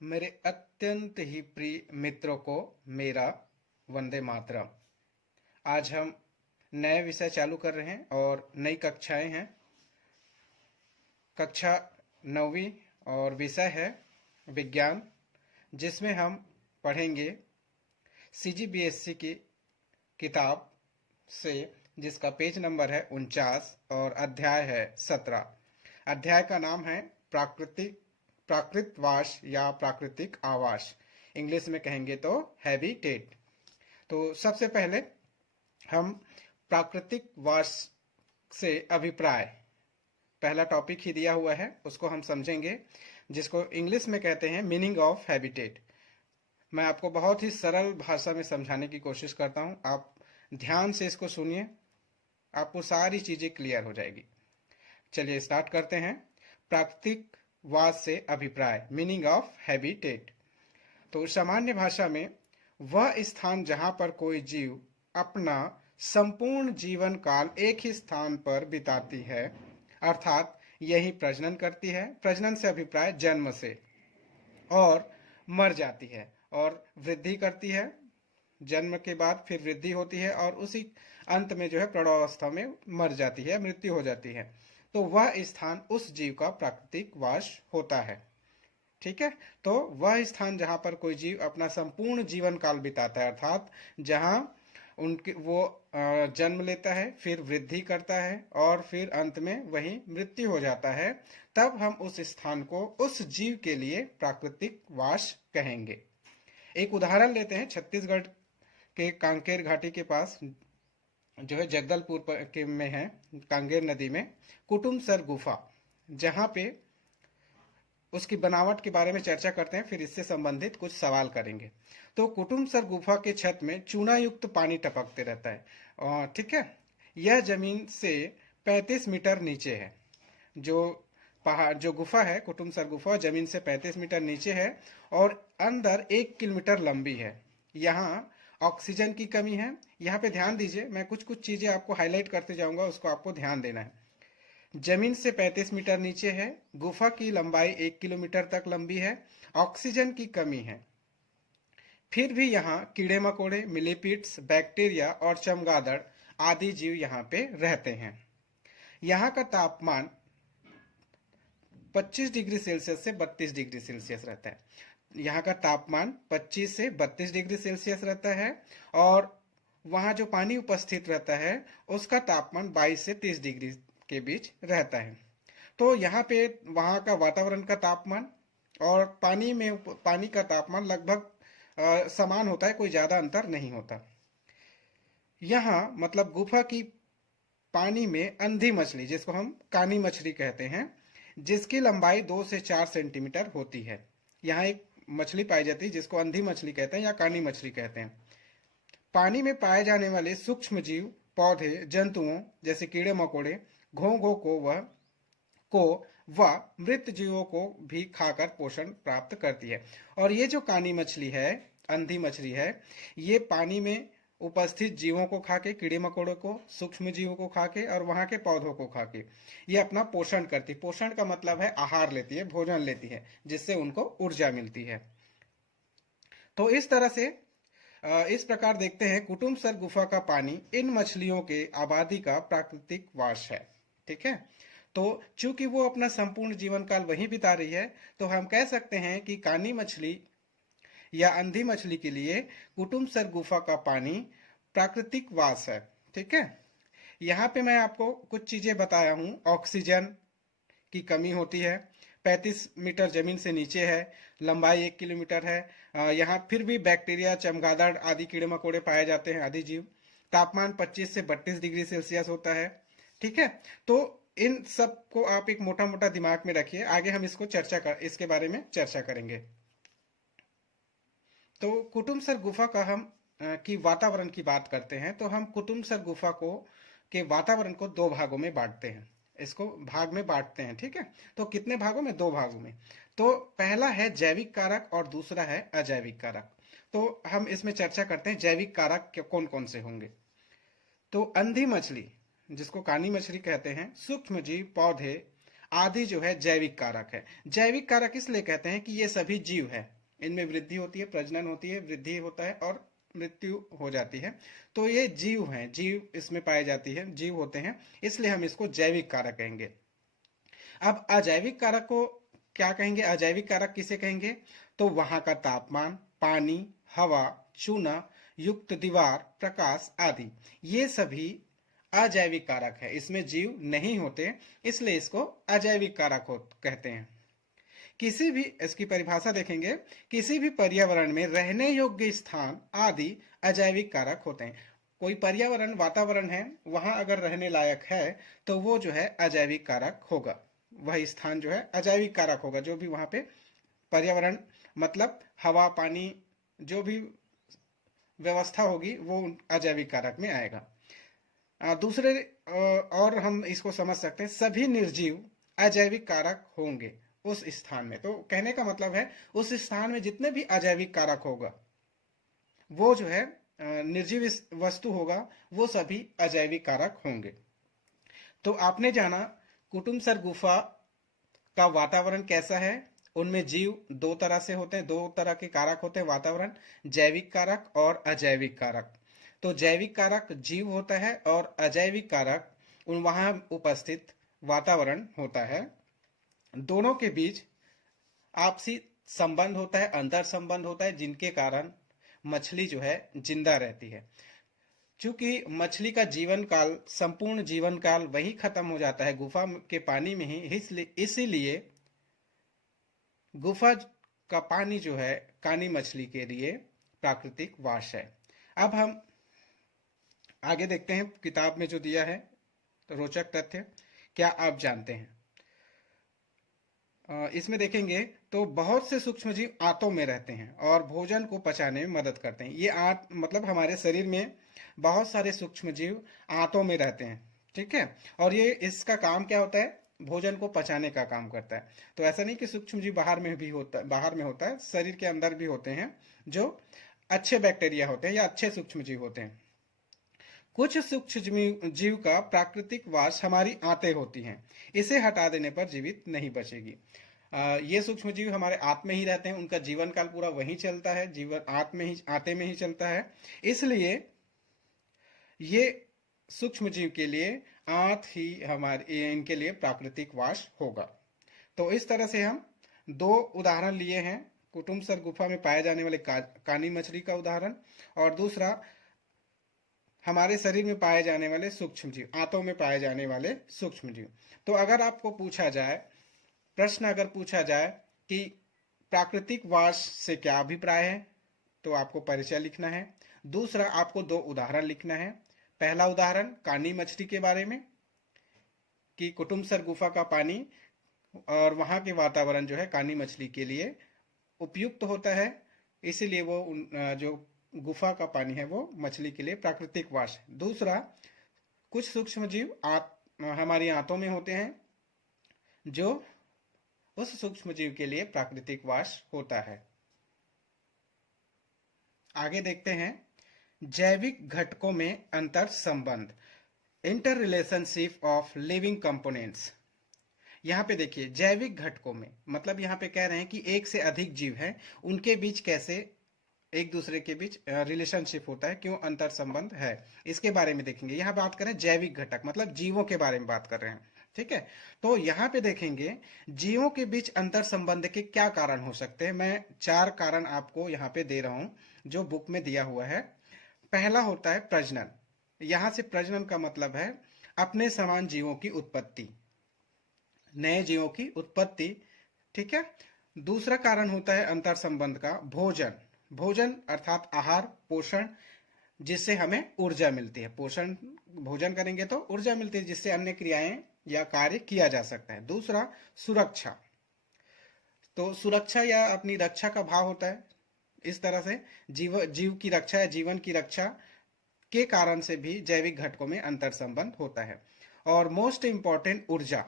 मेरे अत्यंत ही प्रिय मित्रों को मेरा वंदे मातरम। आज हम नए विषय चालू कर रहे हैं और नई कक्षाएं हैं। कक्षा 9वीं और विषय है विज्ञान, जिसमें हम पढ़ेंगे सीजीबीएसई की किताब से, जिसका पेज नंबर है 49 और अध्याय है 17। अध्याय का नाम है प्राकृतवास या प्राकृतिक आवास। इंग्लिश में कहेंगे तो हैबिटेट। तो सबसे पहले हम प्राकृतिक वास से अभिप्राय, पहला टॉपिक ही दिया हुआ है, उसको हम समझेंगे, जिसको इंग्लिश में कहते हैं मीनिंग ऑफ हैबिटेट। मैं आपको बहुत ही सरल भाषा में समझाने की कोशिश करता हूं। आप ध्यान से इसको सुनिए, आपको सारी चीजें क्लियर हो जाएगी। चलिए स्टार्ट करते हैं। प्राकृतिक वास से अभिप्राय, मीनिंग ऑफ हैबिटेट। तो सामान्य भाषा में वह स्थान जहां पर कोई जीव अपना संपूर्ण जीवन काल एक ही स्थान पर बिताती है, अर्थात यही प्रजनन करती है। प्रजनन से अभिप्राय जन्म से, और मर जाती है और वृद्धि करती है। जन्म के बाद फिर वृद्धि होती है और उसी अंत में जो है प्रौढ़ावस्था में मर जाती है, मृत्यु हो जाती है। तो वह स्थान उस जीव का प्राकृतिक वास होता है। ठीक है। तो वह स्थान जहां पर कोई जीव अपना संपूर्ण जीवन काल बिताता है, अर्थात जहां उनके वो जन्म लेता है, फिर वृद्धि करता है और फिर अंत में वही मृत्यु हो जाता है, तब हम उस स्थान को उस जीव के लिए प्राकृतिक वास कहेंगे। एक उदाहरण लेते हैं। छत्तीसगढ़ के कांकेर घाटी के पास जो है जगदलपुर के में है, कांगेर नदी में कुटुमसर गुफा, जहां पे उसकी बनावट के बारे में चर्चा करते हैं, फिर इससे संबंधित कुछ सवाल करेंगे। तो कुटुमसर गुफा के छत में चूना युक्त पानी टपकते रहता है। ठीक है। यह जमीन से 35 मीटर नीचे है। जो पहाड़, जो गुफा है, कुटुमसर गुफा जमीन से 35 मीटर नीचे है और अंदर 1 किलोमीटर लंबी है। यहाँ ऑक्सीजन की कमी है। यहाँ पे ध्यान दीजिए, मैं कुछ कुछ चीजें आपको हाईलाइट करते जाऊंगा, उसको आपको ध्यान देना है। जमीन से 35 मीटर नीचे है, गुफा की लंबाई 1 किलोमीटर तक लंबी है, ऑक्सीजन की कमी है। फिर भी यहाँ कीड़े मकोड़े, मिलीपीड्स, बैक्टीरिया और चमगादड़ आदि जीव यहाँ पे रहते हैं। यहाँ का तापमान 25 डिग्री सेल्सियस से 32 डिग्री सेल्सियस रहता है। यहाँ का तापमान 25 से 32 डिग्री सेल्सियस रहता है और वहाँ जो पानी उपस्थित रहता है उसका तापमान 22 से 30 डिग्री के बीच रहता है। तो यहाँ पे वहाँ का वातावरण का तापमान और पानी का तापमान लगभग समान होता है, कोई ज्यादा अंतर नहीं होता। यहाँ मतलब गुफा की पानी में अंधी मछली, जिसको हम कानी मछली कहते हैं, जिसकी लंबाई 2 से 4 सेंटीमीटर होती है। यहाँ एक मछली पाई जाती है जिसको अंधी मछली कहते हैं या कानी मछली कहते हैं। पानी में पाए जाने वाले सूक्ष्म जीव, पौधे, जंतुओं जैसे कीड़े मकोड़े, घोंघों को वह मृत जीवों को भी खाकर पोषण प्राप्त करती है। और ये जो कानी मछली है, अंधी मछली है, ये पानी में उपस्थित जीवों को खाके, कीड़े मकोड़ों को, सूक्ष्म जीवों को खाके और वहां के पौधों को खाके ये अपना पोषण करती है। पोषण का मतलब है आहार लेती है, भोजन लेती है, जिससे उनको ऊर्जा मिलती है। तो इस तरह से इस प्रकार देखते हैं कुटुमसर गुफा का पानी इन मछलियों के आबादी का प्राकृतिक वास है। ठीक है। तो चूंकि वो अपना संपूर्ण जीवन काल वहीं बिता रही है, तो हम कह सकते हैं कि कानी मछली या अंधी मछली के लिए कुटुमसर गुफा का पानी प्राकृतिक वास है। ठीक है। यहाँ पे मैं आपको कुछ चीजें बताया हूं। ऑक्सीजन की कमी होती है, 35 मीटर जमीन से नीचे है, लंबाई 1 किलोमीटर है। यहाँ फिर भी बैक्टीरिया, चमगादड़ आदि कीड़े मकोड़े पाए जाते हैं, आदि जीव। तापमान 25 से 32 डिग्री सेल्सियस होता है। ठीक है। तो इन सब को आप एक मोटा मोटा दिमाग में रखिए, आगे हम इसके बारे में चर्चा करेंगे। तो कुटुमसर गुफा का हम की वातावरण की बात करते हैं, तो हम कुटुमसर गुफा को के वातावरण को 2 भागों में बांटते हैं। इसको भाग में बांटते हैं। ठीक है। तो कितने भागों में? 2 भागों में। तो पहला है जैविक कारक और दूसरा है अजैविक कारक। तो हम इसमें चर्चा करते हैं जैविक कारक कौन कौन से होंगे। तो अंधी मछली, जिसको कानी मछली कहते हैं, सूक्ष्म जीव, पौधे आदि जो है जैविक कारक है। जैविक कारक इसलिए कहते हैं कि ये सभी जीव है, इनमें वृद्धि होती है, प्रजनन होती है, वृद्धि होता है और मृत्यु हो जाती है। तो ये जीव हैं, जीव इसमें पाई जाती है, जीव होते हैं, इसलिए हम इसको जैविक कारक कहेंगे। अब अजैविक कारक को क्या कहेंगे? अजैविक कारक किसे कहेंगे? तो वहां का तापमान, पानी, हवा, चूना युक्त दीवार, प्रकाश आदि, ये सभी अजैविक कारक है, इसमें जीव नहीं होते, इसलिए इसको अजैविक कारक कहते हैं। किसी भी, इसकी परिभाषा देखेंगे, किसी भी पर्यावरण में रहने योग्य स्थान आदि अजैविक कारक होते हैं। कोई पर्यावरण, वातावरण है, वहां अगर रहने लायक है तो वो जो है अजैविक कारक होगा, वह स्थान जो है अजैविक कारक होगा। जो भी वहां पे पर्यावरण मतलब हवा, पानी, जो भी व्यवस्था होगी वो अजैविक कारक में आएगा। दूसरे और हम इसको समझ सकते हैं, सभी निर्जीव अजैविक कारक होंगे उस स्थान में। तो कहने का मतलब है उस स्थान में जितने भी अजैविक कारक होगा, वो जो है निर्जीव वस्तु होगा, वो सभी अजैविक कारक होंगे। तो आपने जाना कुटुमसर गुफा का वातावरण कैसा है। उनमें जीव दो तरह से होते हैं, दो तरह के कारक होते हैं वातावरण, जैविक कारक और अजैविक कारक। तो जैविक कारक जीव होता है और अजैविक कारक उन वहां उपस्थित वातावरण होता है। दोनों के बीच आपसी संबंध होता है, अंतर संबंध होता है, जिनके कारण मछली जो है जिंदा रहती है। चूंकि मछली का जीवन काल, संपूर्ण जीवन काल वही खत्म हो जाता है गुफा के पानी में ही, इसीलिए गुफा का पानी जो है कानी मछली के लिए प्राकृतिक वास है। अब हम आगे देखते हैं किताब में जो दिया है तो रोचक तथ्य, क्या आप जानते हैं? इसमें देखेंगे तो बहुत से सूक्ष्मजीव आंतों में रहते हैं और भोजन को पचाने में मदद करते हैं। ये आंत मतलब हमारे शरीर में बहुत सारे सूक्ष्मजीव आंतों में रहते हैं, ठीक है। और ये, इसका काम क्या होता है? भोजन को पचाने का काम करता है। तो ऐसा नहीं कि सूक्ष्मजीव बाहर में भी होता है, बाहर में होता है, शरीर के अंदर भी होते हैं जो अच्छे बैक्टीरिया होते हैं या अच्छे सूक्ष्मजीव होते हैं। कुछ सूक्ष्म जीव का प्राकृतिक वास हमारी आंतें होती हैं, इसे हटा देने पर जीवित नहीं बचेगी। ये सूक्ष्म जीव हमारे आंत में ही रहते हैं, उनका जीवन काल पूरा वहीं चलता है, जीवन आंते में ही चलता है, इसलिए ये सूक्ष्म जीव के लिए आंत ही हमारे, इनके लिए प्राकृतिक वास होगा। तो इस तरह से हम दो उदाहरण लिए हैं, कुटुमसर गुफा में पाए जाने वाले कानी मछली का उदाहरण, और दूसरा हमारे शरीर में पाए जाने वाले सूक्ष्म जीव, आंतों में पाए जाने वाले सूक्ष्म जीव। तो अगर आपको पूछा जाए, प्रश्न अगर पूछा जाए कि प्राकृतिक वास से क्या अभिप्राय है, तो आपको परिचय लिखना है। दूसरा, आपको दो उदाहरण लिखना है। पहला उदाहरण कानी मछली के बारे में कि कुटुमसर गुफा का पानी और वहां के वातावरण जो है कानी मछली के लिए उपयुक्त होता है, इसीलिए वो जो गुफा का पानी है वो मछली के लिए प्राकृतिक वास है। दूसरा, कुछ सूक्ष्म जीव हमारी आंतों में होते हैं जो उस सूक्ष्म जीव के लिए प्राकृतिक वास होता है। आगे देखते हैं जैविक घटकों में अंतर संबंध, inter relationship of living components. यहाँ पे देखिए जैविक घटकों में मतलब यहाँ पे कह रहे हैं कि एक से अधिक जीव हैं, उनके बीच कैसे एक दूसरे के बीच रिलेशनशिप होता है, क्यों अंतर संबंध है, इसके बारे में देखेंगे। यहाँ बात करें जैविक घटक मतलब जीवों के बारे में बात कर रहे हैं, ठीक है। तो यहाँ पे देखेंगे जीवों के बीच अंतर संबंध के क्या कारण हो सकते हैं। मैं 4 कारण आपको यहाँ पे दे रहा हूं जो बुक में दिया हुआ है। पहला होता है प्रजनन। यहां से प्रजनन का मतलब है अपने समान जीवों की उत्पत्ति, नए जीवों की उत्पत्ति, ठीक है। दूसरा कारण होता है अंतर संबंध का भोजन। भोजन अर्थात आहार, पोषण, जिससे हमें ऊर्जा मिलती है। पोषण, भोजन करेंगे तो ऊर्जा मिलती है जिससे अन्य क्रियाएं या कार्य किया जा सकता है। दूसरा सुरक्षा, तो सुरक्षा या अपनी रक्षा का भाव होता है। इस तरह से जीव की रक्षा या जीवन की रक्षा के कारण से भी जैविक घटकों में अंतर संबंध होता है। और मोस्ट इंपॉर्टेंट ऊर्जा,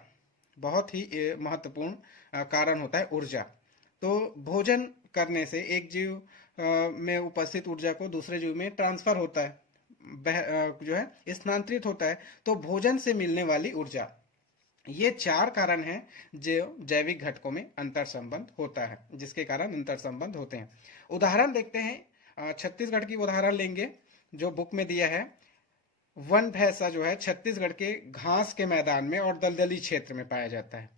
बहुत ही महत्वपूर्ण कारण होता है ऊर्जा। तो भोजन करने से एक जीव में उपस्थित ऊर्जा को दूसरे जीव में ट्रांसफर होता है, जो है स्थानांतरित होता है। तो भोजन से मिलने वाली ऊर्जा, ये 4 कारण हैं जो जैविक घटकों में अंतर संबंध होता है, जिसके कारण अंतर संबंध होते हैं। उदाहरण देखते हैं, छत्तीसगढ़ की उदाहरण लेंगे जो बुक में दिया है। वन भैंसा जो है छत्तीसगढ़ के घास के मैदान में और दलदली क्षेत्र में पाया जाता है।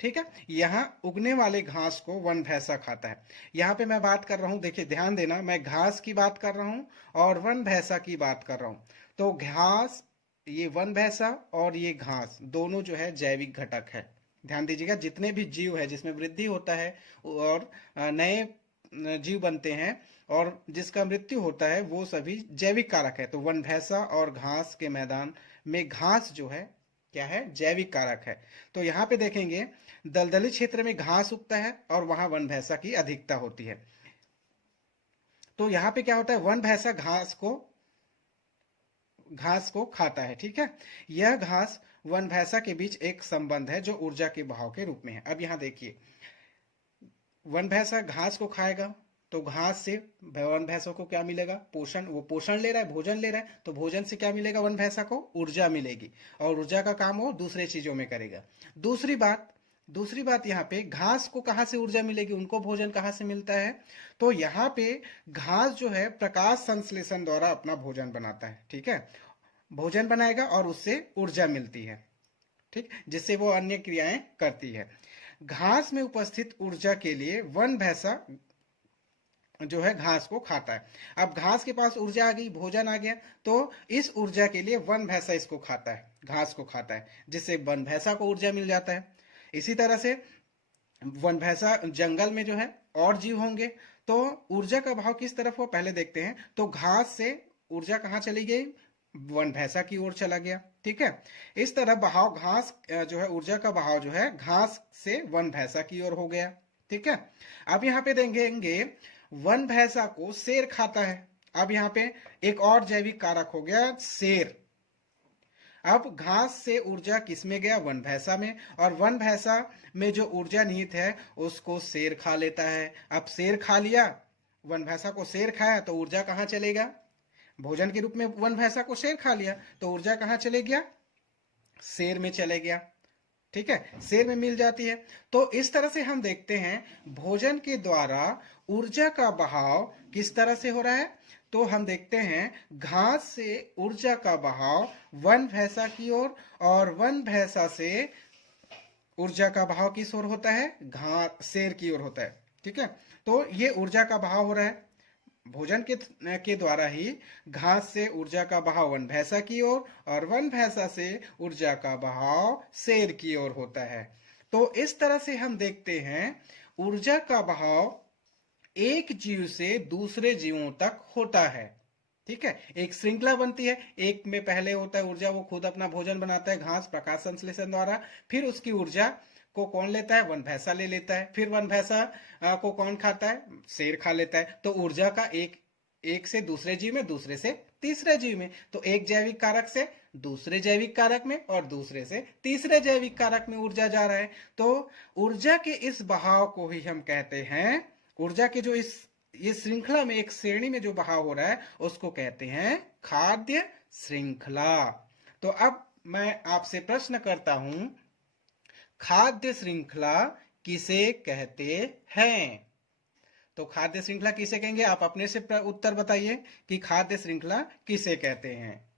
ठीक है, यहाँ उगने वाले घास को वन भैंसा खाता है। यहाँ पे मैं बात कर रहा हूँ, देखिए ध्यान देना, मैं घास की बात कर रहा हूँ और वन भैंसा की बात कर रहा हूँ। तो घास, ये वन भैंसा और ये घास दोनों जो है जैविक घटक है। ध्यान दीजिएगा, जितने भी जीव है जिसमें वृद्धि होता है और नए जीव बनते हैं और जिसका मृत्यु होता है, वो सभी जैविक कारक है। तो वन भैंसा और घास के मैदान में घास जो है क्या है, जैविक कारक है। तो यहाँ पे देखेंगे दलदली क्षेत्र में घास उगता है और वहां वन भैंसा की अधिकता होती है। तो यहाँ पे क्या होता है, वन भैंसा घास को खाता है। ठीक है, यह घास वन भैंसा के बीच एक संबंध है जो ऊर्जा के बहाव के रूप में है। अब यहाँ देखिए, वन भैंसा घास को खाएगा तो घास से वन भैंसों को क्या मिलेगा, पोषण। वो पोषण ले रहा है, भोजन ले रहा है, तो भोजन से क्या मिलेगा, वन भैंसा को ऊर्जा मिलेगी और ऊर्जा का काम वो दूसरे चीजों में करेगा। दूसरी बात यहाँ पे, घास को कहाँ से ऊर्जा मिलेगी, उनको भोजन कहाँ से मिलता है। तो यहाँ पे घास जो है प्रकाश संश्लेषण द्वारा अपना भोजन बनाता है। ठीक है, भोजन बनाएगा और उससे ऊर्जा मिलती है, ठीक, जिससे वो अन्य क्रियाएं करती है। घास में उपस्थित ऊर्जा के लिए वन भैंसा जो है घास को खाता है। अब घास के पास ऊर्जा आ गई, भोजन आ गया, तो इस ऊर्जा के लिए वन भैंसा इसको खाता है, घास को खाता है, जिससे वन भैंसा को ऊर्जा मिल जाता है। इसी तरह से वन भैंसा, जंगल में जो है और जीव होंगे, तो ऊर्जा का बहाव किस तरफ हो पहले देखते हैं। तो घास से ऊर्जा कहाँ चली गई, वन भैंसा की ओर चला गया। ठीक है, इस तरह बहाव, घास जो है ऊर्जा का बहाव जो है घास से वन भैंसा की ओर हो गया। ठीक है, अब यहाँ पे देखेंगे वन भैंसा को शेर खाता है। अब यहाँ पे एक और जैविक कारक हो गया शेर। अब घास से ऊर्जा किस में गया, वन भैंसा में, और वन भैंसा में जो ऊर्जा निहित है उसको शेर खा लेता है। अब शेर खा लिया, वन भैंसा को शेर खाया, तो ऊर्जा कहाँ चलेगा, भोजन के रूप में वन भैंसा को शेर खा लिया, तो ऊर्जा कहाँ चले गया, शेर में चले गया। ठीक है, शेर में मिल जाती है। तो इस तरह से हम देखते हैं भोजन के द्वारा ऊर्जा का बहाव किस तरह से हो रहा है। तो हम देखते हैं घास से ऊर्जा का बहाव वन भैंसा की ओर और वन भैंसा से ऊर्जा का बहाव किस ओर होता है, घास शेर की ओर होता है। ठीक है, तो ये ऊर्जा का बहाव हो रहा है भोजन के द्वारा ही। घास से ऊर्जा का बहाव वन भैंसा की ओर और वन भैंसा से ऊर्जा का बहाव शेर की ओर होता है। तो इस तरह से हम देखते हैं ऊर्जा का बहाव एक जीव से दूसरे जीवों तक होता है। ठीक है, एक श्रृंखला बनती है, एक में पहले होता है ऊर्जा, वो खुद अपना भोजन बनाता है घास प्रकाश संश्लेषण द्वारा, फिर उसकी ऊर्जा को कौन लेता है, वन भैंसा ले लेता है, फिर वन भैंसा को कौन खाता है, शेर खा लेता है। तो ऊर्जा का एक से दूसरे जीव में, दूसरे से तीसरे जीव में, तो एक जैविक कारक से दूसरे जैविक कारक में और दूसरे से तीसरे जैविक कारक में ऊर्जा जा रहा है। तो ऊर्जा के इस बहाव को ही हम कहते हैं, ऊर्जा के जो ये श्रृंखला में एक श्रेणी में जो बहाव हो रहा है उसको कहते हैं खाद्य श्रृंखला। तो अब मैं आपसे प्रश्न करता हूं, खाद्य श्रृंखला किसे कहते हैं। तो खाद्य श्रृंखला किसे कहेंगे, आप अपने से उत्तर बताइए कि खाद्य श्रृंखला किसे कहते हैं।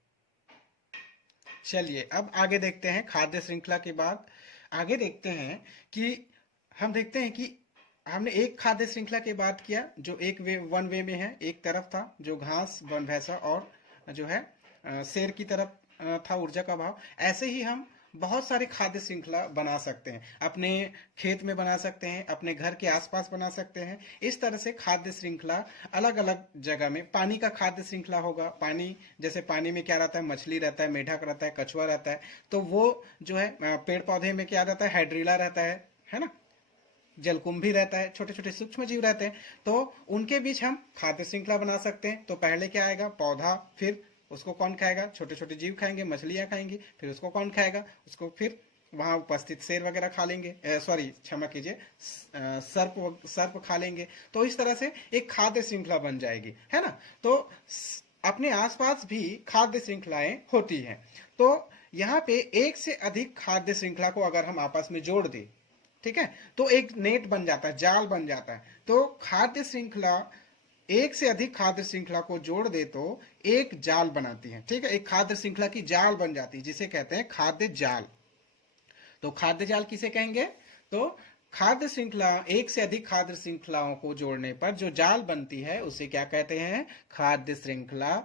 चलिए अब आगे देखते हैं, खाद्य श्रृंखला के बाद आगे देखते हैं कि हम देखते हैं कि हमने एक खाद्य श्रृंखला की बात किया जो एक वन वे में है, एक तरफ था जो घास, वन भैंसा और जो है शेर की तरफ था ऊर्जा का भाव। ऐसे ही हम बहुत सारे खाद्य श्रृंखला बना सकते हैं, अपने खेत में बना सकते हैं, अपने घर के आसपास बना सकते हैं। इस तरह से खाद्य श्रृंखला अलग अलग जगह में, पानी का खाद्य श्रृंखला होगा, पानी जैसे पानी में क्या रहता है, मछली रहता है, मेढक रहता है, कछुआ रहता है, तो वो जो है पेड़ पौधे में क्या रहता है, हाइड्रिला रहता है ना, जलकुंभी रहता है, छोटे छोटे सूक्ष्म जीव रहते हैं, तो उनके बीच हम खाद्य श्रृंखला बना सकते हैं। तो पहले क्या आएगा, पौधा, फिर उसको कौन खाएगा, छोटे छोटे जीव खाएंगे, मछलियां खाएंगी, फिर उसको कौन खाएगा, उसको फिर वहां उपस्थित शेर वगैरह खा लेंगे, सॉरी क्षमा कीजिए, सर्प खा लेंगे। तो इस तरह से एक खाद्य श्रृंखला बन जाएगी, है ना। तो अपने आसपास भी खाद्य श्रृंखलाएं होती हैं। तो यहाँ पे एक से अधिक खाद्य श्रृंखला को अगर हम आपस में जोड़ दें, ठीक है, तो एक नेट बन जाता है, जाल बन जाता है। तो खाद्य श्रृंखला, एक से अधिक खाद्य श्रृंखला को जोड़ दे तो एक जाल बनाती है, ठीक है, एक खाद्य श्रृंखला की जाल बन जाती है, जिसे कहते हैं खाद्य जाल। तो खाद्य जाल किसे कहेंगे? तो खाद्य श्रृंखला, एक से अधिक खाद्य श्रृंखलाओं को जोड़ने पर जो जाल बनती है उसे क्या कहते हैं? खाद्य श्रृंखला।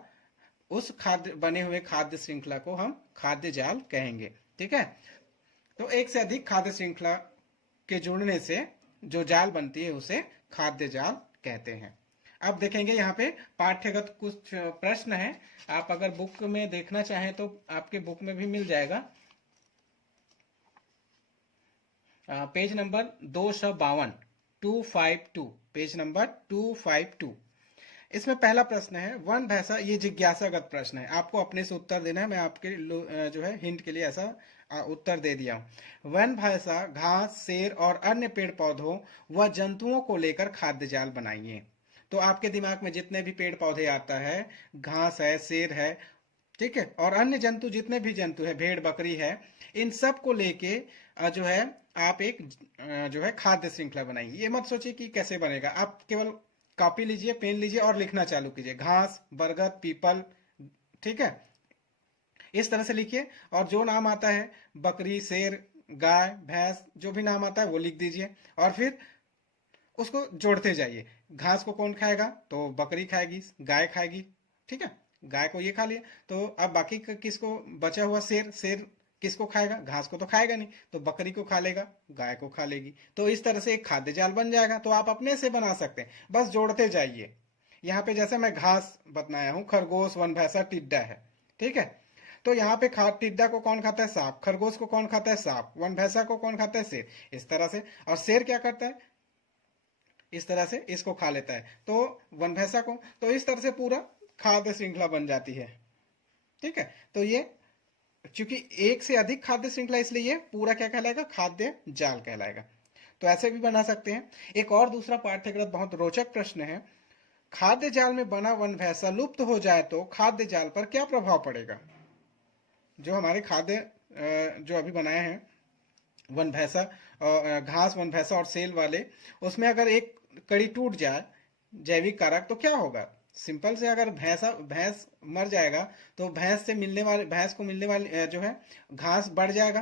उस खाद्य बने हुए खाद्य श्रृंखला को हम खाद्य जाल कहेंगे, ठीक है। तो एक से अधिक खाद्य श्रृंखला के जुड़ने से जो जाल बनती है उसे खाद्य जाल कहते हैं। अब देखेंगे यहाँ पे पाठ्यगत कुछ प्रश्न है, आप अगर बुक में देखना चाहें तो आपके बुक में भी मिल जाएगा। Page number 252, 252, page number 252। इसमें पहला प्रश्न है, वन भैंसा, ये जिज्ञासागत प्रश्न है, आपको अपने से उत्तर देना है। मैं आपके जो है हिंट के लिए ऐसा उत्तर दे दिया हूं। वन भैंसा घास, सेर और अन्य पेड़ पौधों व जंतुओं को लेकर खाद्य जाल बनाइए। तो आपके दिमाग में जितने भी पेड़ पौधे आता है, घास है, सेर है, ठीक है, और अन्य जंतु, जितने भी जंतु है, भेड़ बकरी है, इन सब को लेके जो है आप एक जो है खाद्य श्रृंखला बनाइए। ये मत सोचिए कि कैसे बनेगा, आप केवल कॉपी लीजिए, पेन लीजिए और लिखना चालू कीजिए, घास, बरगद, पीपल, ठीक है, इस तरह से लिखिए। और जो नाम आता है, बकरी, शेर, गाय, भैंस, जो भी नाम आता है वो लिख दीजिए और फिर उसको जोड़ते जाइए। घास को कौन खाएगा? तो बकरी खाएगी, गाय खाएगी, ठीक है, गाय को ये खा लिया। तो अब बाकी किसको बचा हुआ? शेर, शेर किसको खाएगा? घास को तो खाएगा नहीं, तो बकरी को खा लेगा, गाय को खा लेगी। तो इस तरह से एक खाद्य जाल बन जाएगा। तो आप अपने से बना सकते हैं, बस जोड़ते जाइए। यहाँ पे जैसे मैं घास बताया हूं, खरगोश, वन भैंसा, टिड्डा है, ठीक है। तो यहाँ पे टिड्डा को कौन खाता है? सांप। खरगोश को कौन खाता है? सांप। वन भैंसा को कौन खाता है? शेर। इस तरह से। और शेर क्या करता है? इस तरह से इसको खा लेता है, तो वन भैंसा को। तो इस तरह से पूरा खाद्य श्रृंखला बन जाती है, ठीक है। तो ये चूंकि एक से अधिक खाद्य श्रृंखला, इसलिए ये पूरा क्या कहलाएगा? खाद्य जाल कहलाएगा। तो ऐसे भी बना सकते हैं। एक और दूसरा पाठ्यक्रम बहुत रोचक प्रश्न है, खाद्य जाल में बना वन भैंसा लुप्त हो जाए तो खाद्य जाल पर क्या प्रभाव पड़ेगा? जो हमारे खाद्य जो अभी बनाए हैं, वन भैंसा, घास, वन भैंसा और सेल वाले, उसमें अगर एक कड़ी टूट जाए, जैविक कारक, तो क्या होगा? सिंपल से, अगर भैंस मर जाएगा तो भैंस को मिलने वाली जो है घास बढ़ जाएगा,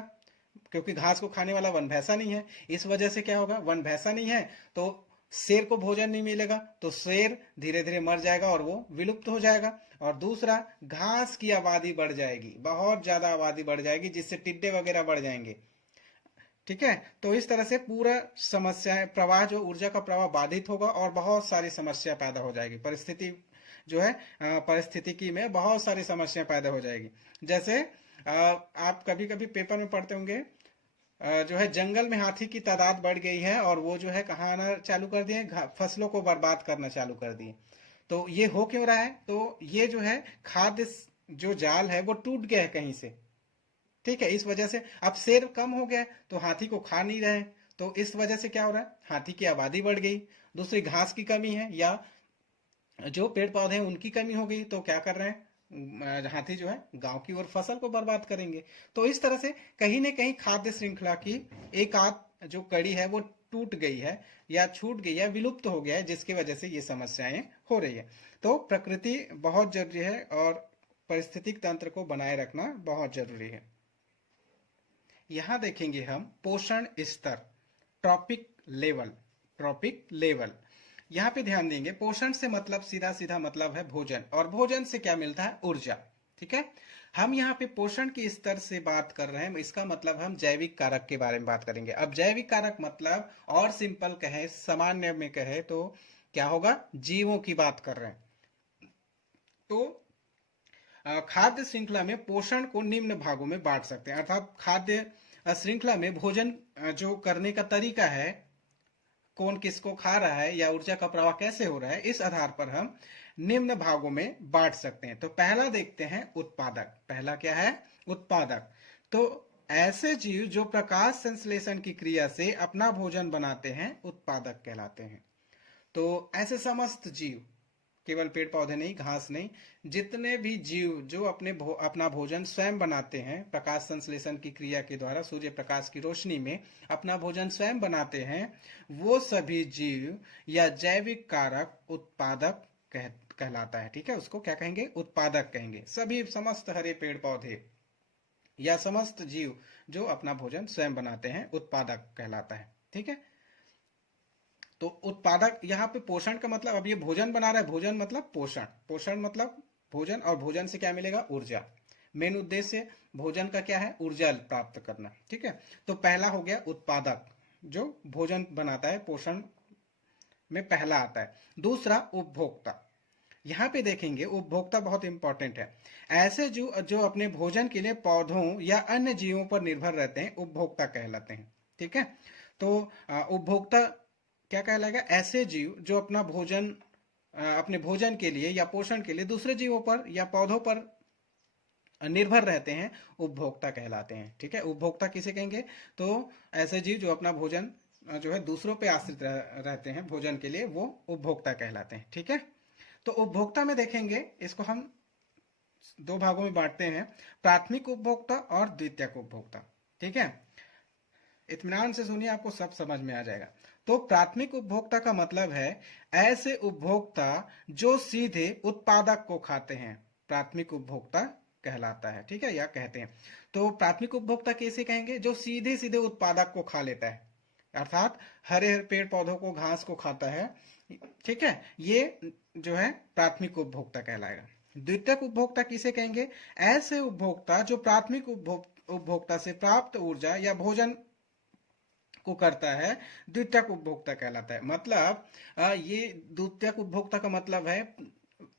क्योंकि घास को खाने वाला वन भैंसा नहीं है। इस वजह से क्या होगा? वन भैंसा नहीं है तो शेर को भोजन नहीं मिलेगा, तो शेर धीरे धीरे मर जाएगा और वो विलुप्त हो जाएगा। और दूसरा, घास की आबादी बढ़ जाएगी, बहुत ज्यादा आबादी बढ़ जाएगी, जिससे टिड्डे वगैरह बढ़ जाएंगे, ठीक है। तो इस तरह से पूरा समस्या प्रवाह, जो ऊर्जा का प्रवाह बाधित होगा और बहुत सारी समस्या पैदा हो जाएगी। परिस्थिति जो है परिस्थितिकी में बहुत सारी समस्या पैदा हो जाएगी। जैसे आप कभी कभी पेपर में पढ़ते होंगे, जो है जंगल में हाथी की तादाद बढ़ गई है और वो जो है कहाँ आना चालू कर दिए? फसलों को बर्बाद करना चालू कर दिए। तो ये हो क्यों रहा है? तो ये जो है खाद्य जो जाल है वो टूट गया है कहीं से, ठीक है। इस वजह से अब शेर कम हो गया, तो हाथी को खा नहीं रहे, तो इस वजह से क्या हो रहा है? हाथी की आबादी बढ़ गई। दूसरी, घास की कमी है या जो पेड़ पौधे हैं उनकी कमी हो गई, तो क्या कर रहे हैं? हाथी जो है गांव की ओर फसल को बर्बाद करेंगे। तो इस तरह से कहीं ना कहीं खाद्य श्रृंखला की एक आध जो कड़ी है वो टूट गई है या छूट गई है, विलुप्त हो गया है, जिसकी वजह से ये समस्याएं हो रही है। तो प्रकृति बहुत जरूरी है और पारिस्थितिक तंत्र को बनाए रखना बहुत जरूरी है। यहां देखेंगे हम पोषण स्तर, ट्रॉपिक लेवल, ट्रॉपिक लेवल। यहाँ पे ध्यान देंगे, पोषण से मतलब सीधा सीधा मतलब है भोजन, और भोजन से क्या मिलता है? ऊर्जा, ठीक है। हम यहाँ पे पोषण के स्तर से बात कर रहे हैं, इसका मतलब हम जैविक कारक के बारे में बात करेंगे। अब जैविक कारक मतलब, और सिंपल कहे, सामान्य में कहे तो क्या होगा? जीवों की बात कर रहे हैं। तो खाद्य श्रृंखला में पोषण को निम्न भागों में बांट सकते हैं, अर्थात खाद्य श्रृंखला में भोजन जो करने का तरीका है, कौन किसको खा रहा है या ऊर्जा का प्रवाह कैसे हो रहा है, इस आधार पर हम निम्न भागों में बांट सकते हैं। तो पहला देखते हैं उत्पादक। पहला क्या है? उत्पादक। तो ऐसे जीव जो प्रकाश संश्लेषण की क्रिया से अपना भोजन बनाते हैं उत्पादक कहलाते हैं। तो ऐसे समस्त जीव केवल पेड़ पौधे नहीं, घास नहीं, जितने भी जीव जो अपना भोजन स्वयं बनाते हैं, प्रकाश संश्लेषण की क्रिया के द्वारा सूर्य प्रकाश की रोशनी में अपना भोजन स्वयं बनाते हैं, वो सभी जीव या जैविक कारक उत्पादक कहलाता है। ठीक है, उसको क्या कहेंगे? उत्पादक कहेंगे। सभी समस्त हरे पेड़ पौधे या समस्त जीव जो अपना भोजन स्वयं बनाते हैं उत्पादक कहलाता है। ठीक है, तो उत्पादक, यहाँ पे पोषण का मतलब, अब ये भोजन बना रहा है, भोजन मतलब पोषण, पोषण मतलब भोजन, और भोजन से क्या मिलेगा? ऊर्जा। मेन उद्देश्य भोजन का क्या है? ऊर्जा प्राप्त करना। ठीक है, तो पहला हो गया उत्पादक, जो भोजन बनाता है, पोषण में पहला आता है। दूसरा उपभोक्ता। यहाँ पे देखेंगे उपभोक्ता बहुत इंपॉर्टेंट है। ऐसे जो अपने भोजन के लिए पौधों या अन्य जीवों पर निर्भर रहते हैं, उपभोक्ता कहलाते हैं। ठीक है, तो उपभोक्ता क्या कहलाएगा? ऐसे जीव जो अपना भोजन अपने भोजन के लिए या पोषण के लिए दूसरे जीवों पर या पौधों पर निर्भर रहते हैं, उपभोक्ता कहलाते हैं। ठीक है, उपभोक्ता किसे कहेंगे? तो ऐसे जीव जो अपना भोजन जो है दूसरों पे आश्रित रहते हैं भोजन के लिए, वो उपभोक्ता कहलाते हैं। ठीक है, तो उपभोक्ता में देखेंगे, इसको हम दो भागों में बांटते हैं, प्राथमिक उपभोक्ता और द्वितीयक उपभोक्ता। ठीक है, इत्मीनान से सुनिए, आपको सब समझ में आ जाएगा। तो प्राथमिक उपभोक्ता का मतलब है ऐसे उपभोक्ता जो सीधे उत्पादक को खाते हैं, प्राथमिक उपभोक्ता कहलाता है। ठीक है, या कहते हैं। तो प्राथमिक उपभोक्ता कैसे कहेंगे? जो सीधे सीधे उत्पादक को खा लेता है, अर्थात हरे पेड़ पौधों को, घास को खाता है। ठीक है, ये जो है प्राथमिक उपभोक्ता कहलाएगा। द्वितीयक उपभोक्ता किसे कहेंगे? ऐसे उपभोक्ता जो प्राथमिक उपभोक्ता से प्राप्त ऊर्जा या भोजन को करता है, द्वितीयक उपभोक्ता कहलाता है। मतलब ये द्वितीयक उपभोक्ता का मतलब है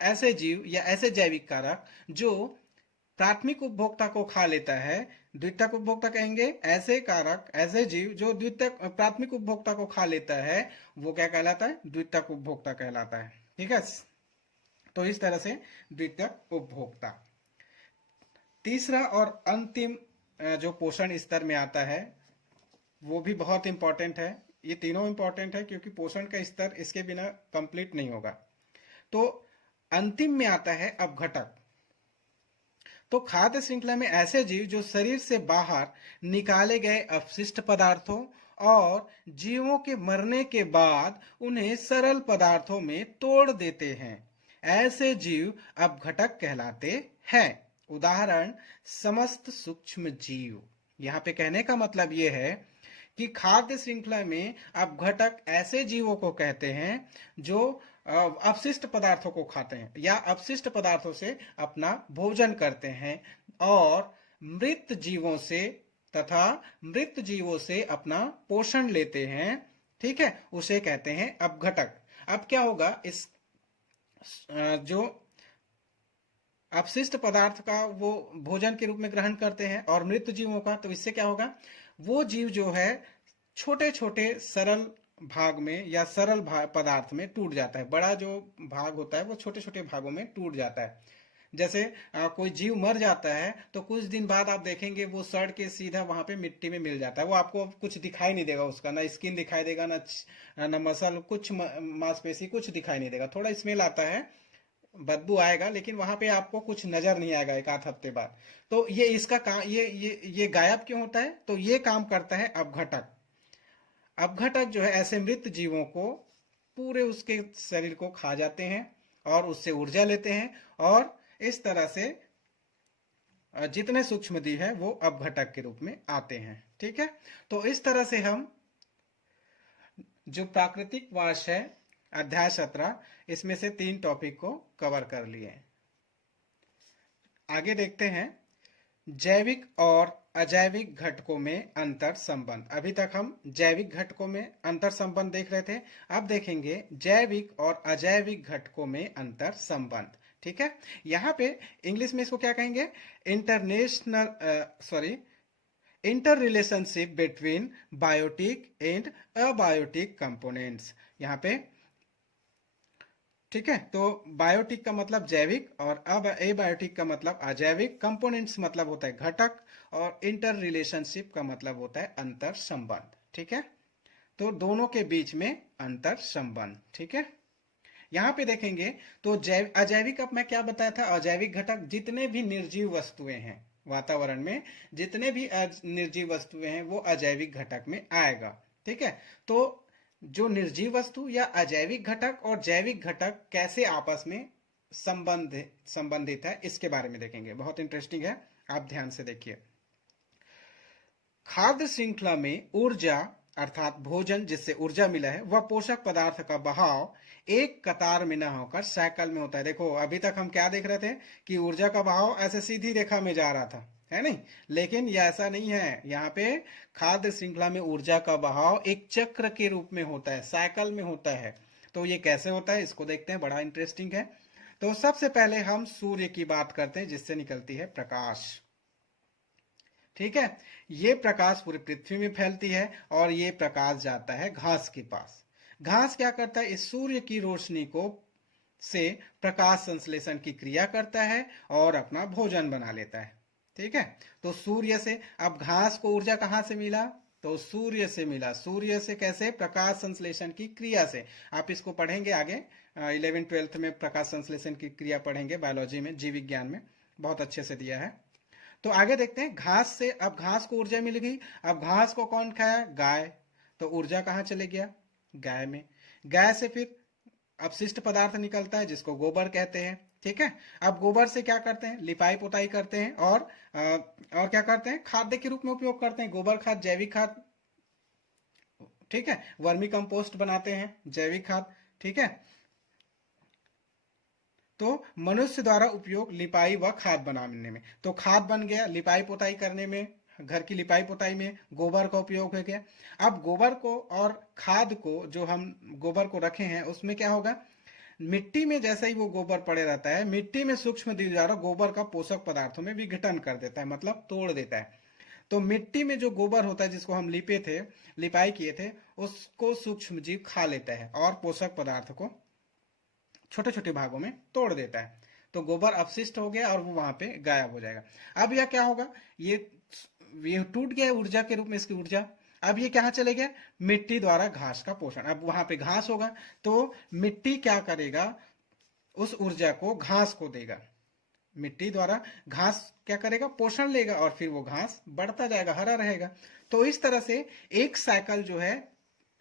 ऐसे जीव या ऐसे जैविक कारक जो प्राथमिक उपभोक्ता को खा लेता है, द्वितीयक उपभोक्ता कहेंगे। ऐसे कारक, ऐसे जीव जो द्वितीयक प्राथमिक उपभोक्ता को खा लेता है, वो क्या कहलाता है? द्वितीयक उपभोक्ता कहलाता है। ठीक है, तो इस तरह से द्वितीयक उपभोक्ता। तीसरा और अंतिम जो पोषण स्तर में आता है, वो भी बहुत इंपॉर्टेंट है। ये तीनों इंपॉर्टेंट है क्योंकि पोषण का स्तर इसके बिना कंप्लीट नहीं होगा। तो अंतिम में आता है अपघटक। तो खाद्य श्रृंखला में ऐसे जीव जो शरीर से बाहर निकाले गए अपशिष्ट पदार्थों और जीवों के मरने के बाद उन्हें सरल पदार्थों में तोड़ देते हैं, ऐसे जीव अपघटक कहलाते हैं। उदाहरण, समस्त सूक्ष्म जीव। यहाँ पे कहने का मतलब ये है कि खाद्य श्रृंखला में अपघटक ऐसे जीवों को कहते हैं जो अपशिष्ट पदार्थों को खाते हैं या अपशिष्ट पदार्थों से अपना भोजन करते हैं और मृत जीवों से तथा मृत जीवों से अपना पोषण लेते हैं। ठीक है, उसे कहते हैं अपघटक। अब क्या होगा? इस जो अपशिष्ट पदार्थ का वो भोजन के रूप में ग्रहण करते हैं और मृत जीवों का, तो इससे क्या होगा? वो जीव जो है छोटे छोटे सरल भाग में या सरल पदार्थ में टूट जाता है। बड़ा जो भाग होता है वो छोटे छोटे भागों में टूट जाता है। जैसे कोई जीव मर जाता है तो कुछ दिन बाद आप देखेंगे वो सड़ के सीधा वहां पे मिट्टी में मिल जाता है। वो आपको कुछ दिखाई नहीं देगा, उसका ना स्किन दिखाई देगा, ना मसल, कुछ मांसपेशी कुछ दिखाई नहीं देगा। थोड़ा स्मेल आता है, बदबू आएगा, लेकिन वहां पे आपको कुछ नजर नहीं आएगा एक आध हफ्ते बाद। तो ये इसका काम, ये गायब क्यों होता है? तो ये काम करता है अपघटक। अपघटक जो है ऐसे मृत जीवों को पूरे उसके शरीर को खा जाते हैं और उससे ऊर्जा लेते हैं, और इस तरह से जितने सूक्ष्म जीव है वो अपघटक के रूप में आते हैं। ठीक है, तो इस तरह से हम जो प्राकृतिक वास है अध्याय 17, इसमें से 3 टॉपिक को कवर कर लिए। आगे देखते हैं जैविक और अजैविक घटकों में अंतर संबंध। अभी तक हम जैविक घटकों में अंतर संबंध देख रहे थे, अब देखेंगे जैविक और अजैविक घटकों में अंतर संबंध। ठीक है, यहाँ पे इंग्लिश में इसको क्या कहेंगे? Inter relationship between biotic and abiotic components. यहाँ पे ठीक है, तो बायोटिक का मतलब जैविक और अब एबायोटिक का मतलब अजैविक, कंपोनेंट्स मतलब होता है घटक, और इंटर रिलेशनशिप का मतलब होता है अंतर संबंध। ठीक है, तो दोनों के बीच में अंतर संबंध। ठीक है, यहाँ पे देखेंगे तो जैव अजैविक, अब मैं क्या बताया था, अजैविक घटक जितने भी निर्जीव वस्तुएं हैं वातावरण में, जितने भी निर्जीव वस्तुएं हैं वो अजैविक घटक में आएगा। ठीक है, तो जो निर्जीव वस्तु या अजैविक घटक और जैविक घटक कैसे आपस में संबंधित है, इसके बारे में देखेंगे। बहुत इंटरेस्टिंग है, आप ध्यान से देखिए। खाद्य श्रृंखला में ऊर्जा अर्थात भोजन जिससे ऊर्जा मिला है वह पोषक पदार्थ का बहाव एक कतार में न होकर साइकिल में होता है। देखो अभी तक हम क्या देख रहे थे कि ऊर्जा का बहाव ऐसे सीधी रेखा में जा रहा था, है नहीं, लेकिन यह ऐसा नहीं है। यहाँ पे खाद्य श्रृंखला में ऊर्जा का बहाव एक चक्र के रूप में होता है, साइकिल में होता है। तो ये कैसे होता है इसको देखते हैं, बड़ा इंटरेस्टिंग है। तो सबसे पहले हम सूर्य की बात करते हैं जिससे निकलती है प्रकाश। ठीक है, ये प्रकाश पूरी पृथ्वी में फैलती है और ये प्रकाश जाता है घास के पास। घास क्या करता है, इस सूर्य की रोशनी को से प्रकाश संश्लेषण की क्रिया करता है और अपना भोजन बना लेता है। ठीक है, तो सूर्य से, अब घास को ऊर्जा कहाँ से मिला, तो सूर्य से मिला। सूर्य से कैसे, प्रकाश संश्लेषण की क्रिया से। आप इसको पढ़ेंगे आगे 11th-12th में, प्रकाश संश्लेषण की क्रिया पढ़ेंगे बायोलॉजी में, जीव विज्ञान में, बहुत अच्छे से दिया है। तो आगे देखते हैं, घास से, अब घास को ऊर्जा मिल गई, अब घास को कौन खाया, गाय, तो ऊर्जा कहाँ चले गया, गाय में। गाय से फिर अपशिष्ट पदार्थ निकलता है जिसको गोबर कहते हैं। ठीक है, अब गोबर से क्या करते हैं, लिपाई पोताई करते हैं और क्या करते हैं, खाद्य के रूप में उपयोग करते हैं, गोबर खाद, जैविक खाद। ठीक है, वर्मी कंपोस्ट बनाते हैं, जैविक खाद। ठीक है, तो मनुष्य द्वारा उपयोग लिपाई व खाद बनाने में, तो खाद बन गया, लिपाई पोताई करने में, घर की लिपाई पोताई में गोबर का उपयोग हो गया। अब गोबर को और खाद को, जो हम गोबर को रखे हैं उसमें क्या होगा, मिट्टी में जैसे ही वो गोबर पड़े रहता है, मिट्टी में सूक्ष्म जीव द्वारा गोबर का पोषक पदार्थों में विघटन कर देता है, मतलब तोड़ देता है। तो मिट्टी में जो गोबर होता है जिसको हम लिपे थे, लिपाई किए थे, उसको सूक्ष्म जीव खा लेता है और पोषक पदार्थ को छोटे छोटे भागों में तोड़ देता है। तो गोबर अपशिष्ट हो गया और वो वहां पे गायब हो जाएगा। अब यह क्या होगा, ये टूट गया ऊर्जा के रूप में, इसकी ऊर्जा। अब ये कहाँ चले गया, मिट्टी द्वारा घास का पोषण। अब वहां पे घास होगा तो मिट्टी क्या करेगा, उस ऊर्जा को घास को देगा। मिट्टी द्वारा घास क्या करेगा, पोषण लेगा और फिर वो घास बढ़ता जाएगा, हरा रहेगा। तो इस तरह से एक साइकिल जो है,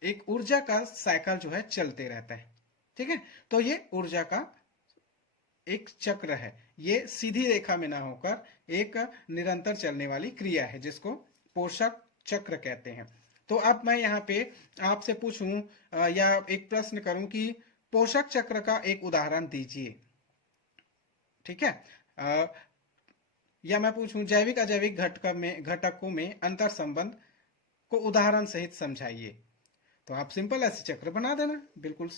एक ऊर्जा का साइकिल जो है चलते रहता है। ठीक है, तो ये ऊर्जा का एक चक्र है, ये सीधी रेखा में ना होकर एक निरंतर चलने वाली क्रिया है जिसको पोषक चक्र कहते हैं। तो अब मैं यहाँ पे आपसे पूछूं या एक प्रश्न करूं कि पोषक चक्र का एक उदाहरण दीजिए। ठीक है, या मैं पूछूं जैविक अजैविक घटकों में अंतर संबंध को उदाहरण सहित समझाइए। तो आप सिंपल ऐसे चक्र बना देना, बिल्कुल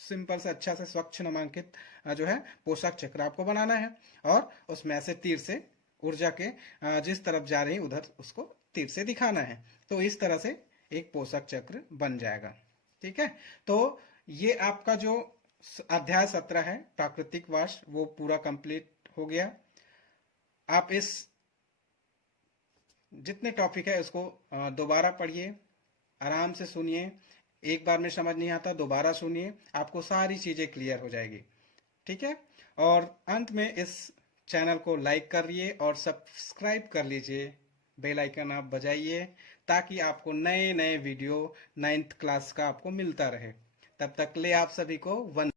सिंपल से, अच्छा से, स्वच्छ नामांकित जो है पोषक चक्र आपको बनाना है और उसमें ऐसे तीर से ऊर्जा के जिस तरफ जा रही उधर उसको तीर से दिखाना है। तो इस तरह से एक पोषक चक्र बन जाएगा। ठीक है, तो ये आपका जो अध्याय 17 है प्राकृतिक वाष्प, वो पूरा कंप्लीट हो गया। आप इस जितने टॉपिक है उसको दोबारा पढ़िए, आराम से सुनिए, एक बार में समझ नहीं आता दोबारा सुनिए, आपको सारी चीजें क्लियर हो जाएगी। ठीक है, और अंत में इस चैनल को लाइक करिए और सब्सक्राइब कर लीजिए, बेल आइकन आप बजाइए ताकि आपको नए नए वीडियो 9th क्लास का आपको मिलता रहे। तब तक ले आप सभी को